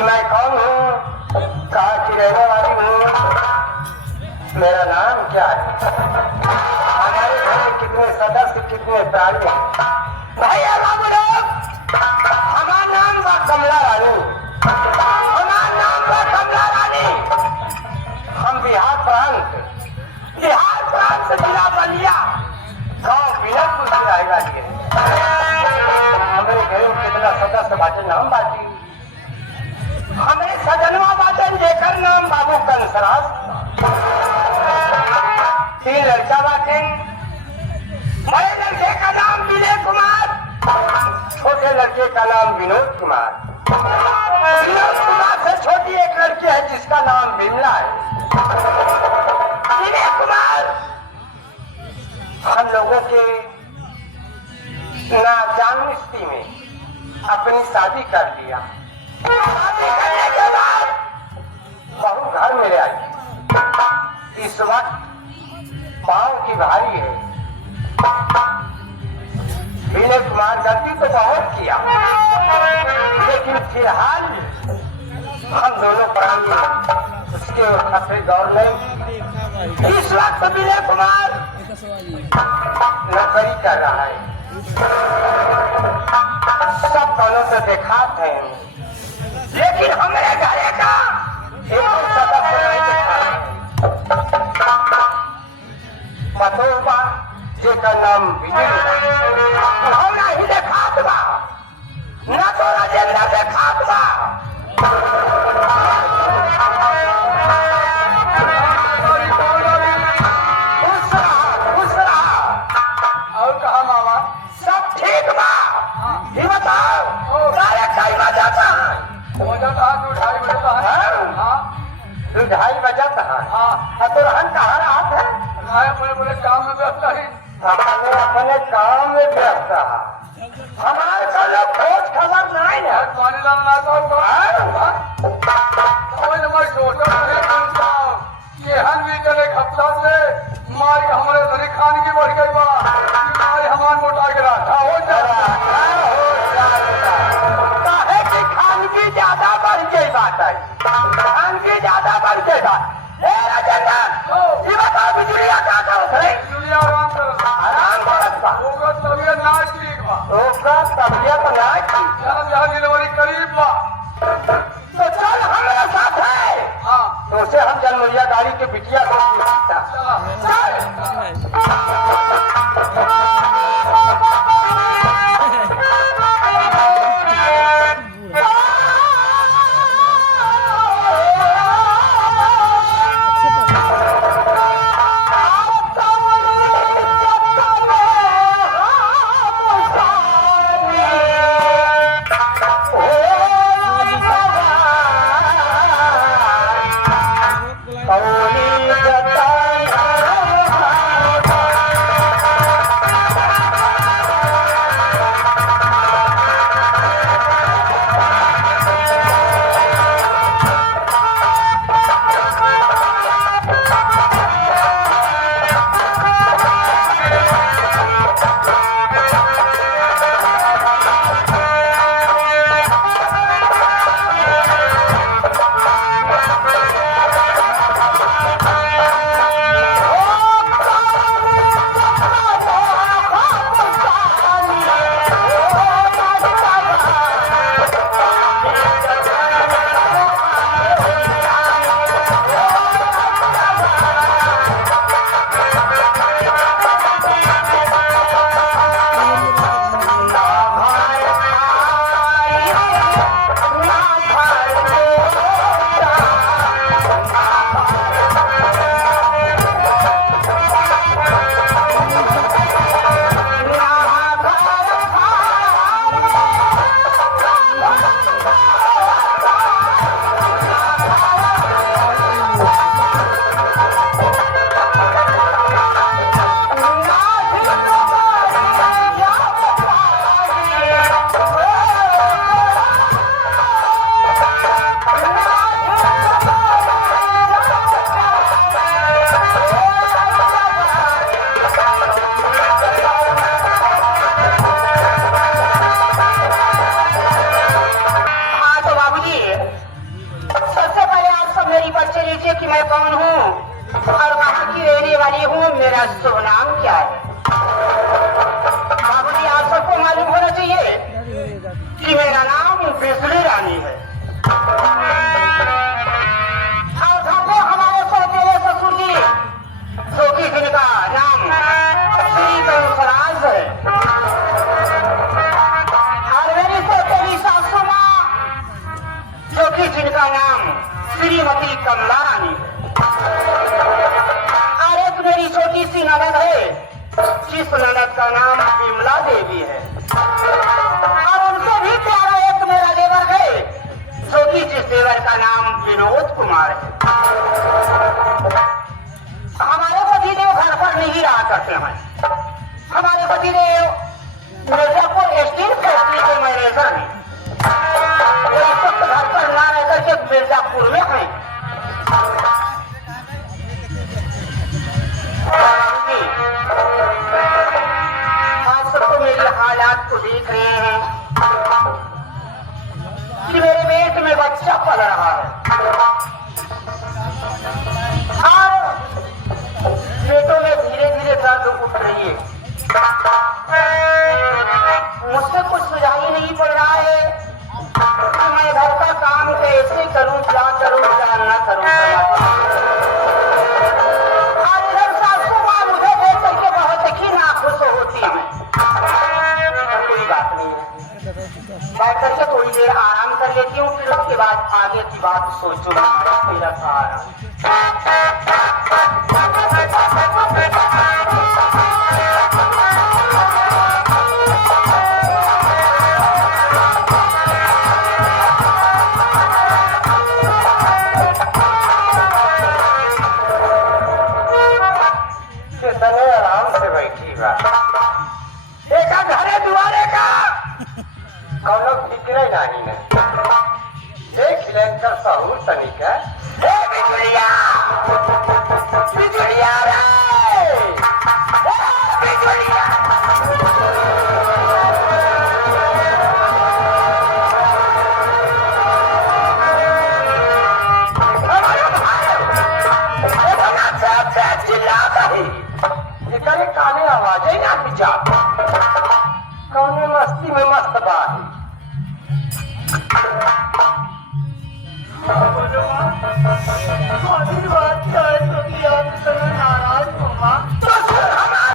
कि मैं कौन हूँ, कहाँ की रहने वाली हूँ, मेरा नाम क्या है, हमारे घर में कितने सदस्य, कितने प्राणी हैं। भैया बाबू लोग, हमारा नाम बा कमला रानी, हमारा नाम बा कमला रानी। हम बिहार प्रांत से जिला बलिया, गाँव बिलनपुर की रहेगा लिए। हमारे घर में कितना सदस्य बाटे, नाम बाटी, हमें सजनवा बाटन जेकर नाम बाबू कंसराज, 3 लड़का बाटे, बड़े लड़के का नाम विजय कुमार, छोटे लड़के का नाम विनोद कुमार। विनोद कुमार से छोटी एक लड़की है जिसका नाम विमला है। विजय कुमार हम लोगों के नाजानिस्ती में अपनी शादी कर लिया। शादी करने के बाद बहू घर में आई। इस वक्त पाँव की भारी है। विनय कुमार गलती तो बहुत किया, लेकिन फिलहाल हम दोनों प्राणी उसके खतरे गौर नहीं। इस वक्त विनय कुमार नौकरी कर रहा है, सब दोनों से देखा थे, लेकिन हमारे घरे का एक सदस्य नहीं देखा। मतोबा जेका नाम विजय, हमरा ही देखा बा, न तो राजेंद्र देखा बा। और कहा मामा सब ठीक बा, ये बताओ तारे कई बजाता है? वजह कहा तू 2:30 बजे का है। हाँ 2:30 बजाता है। हाँ तो रहन कहाँ रहा था? बोले काम में व्यस्त रही। अपने काम में व्यस्त रहा। हमारे को लोग खोज खबर नहीं है। पानी लाना केहन भी चले हफ्ता से मारी हमारे धनी खान की बढ़ गई बा, मारी हमार मोटा गिरा था हो काहे की खानगी ज्यादा बढ़ गई बात है, खानगी ज्यादा बढ़ गई बात। ए राजेंद्र, ये बताओ बिजुलिया क्या करत है? दुनिया आराम करत बा। ओकर तबियत ना ठीक बा, ओकर तबियत ना ठीक। जहाँ डिलीवरी करीब बा। तो चल हमारे साथ है। हाँ तो उसे हम जनमुरिया गाड़ी के बिटिया को कि मेरा नाम बिजली रानी है। और साथ हमारे सौतेले ससुर जी जो कि जिनका नाम श्री कंसराज है, और मेरी सौतेली सासू माँ जो कि जिनका नाम श्रीमती कमला रानी है, और एक मेरी छोटी सी ननद है जिस ननद का नाम विमला देवी है, और उनसे भी प्यारा एक मेरा देवर है जो कि जिस देवर का नाम विनोद कुमार है। हमारे पतिदेव घर पर नहीं रहा करते हैं। हमारे पतिदेव मिर्जापुर स्टील फैक्ट्री के मैनेजर हैं। इस वक्त घर पर ना रह करके मिर्जापुर में है। आप सबको मेरी हालात को देख रहे हैं कि मेरे पेट में बच्चा पल रहा है और पेटों में धीरे धीरे दर्द उठ रही है। मुझसे कुछ सुझाई नहीं पड़ रहा है कि मैं घर का काम कैसे करूं, क्या करूं, क्या न करूं। और इधर सासू माँ मुझे देख करके बहुत ही नाखुश होती है। कोई बात नहीं है, बैठ करके थोड़ी देर आराम कर लेती हूँ, फिर उसके बाद आगे की बात सोचूंगा। मेरा सहारा आराम से बैठी बा। देखा घरे दुआरे का कौनो फिक्र नहीं है। देख लें कर सहूर तनिक है। बिजुलिया बिजुलिया रे बिजुलिया करे काने आवाजें ना बिचा कौने मस्ती में मस्त बाही। बात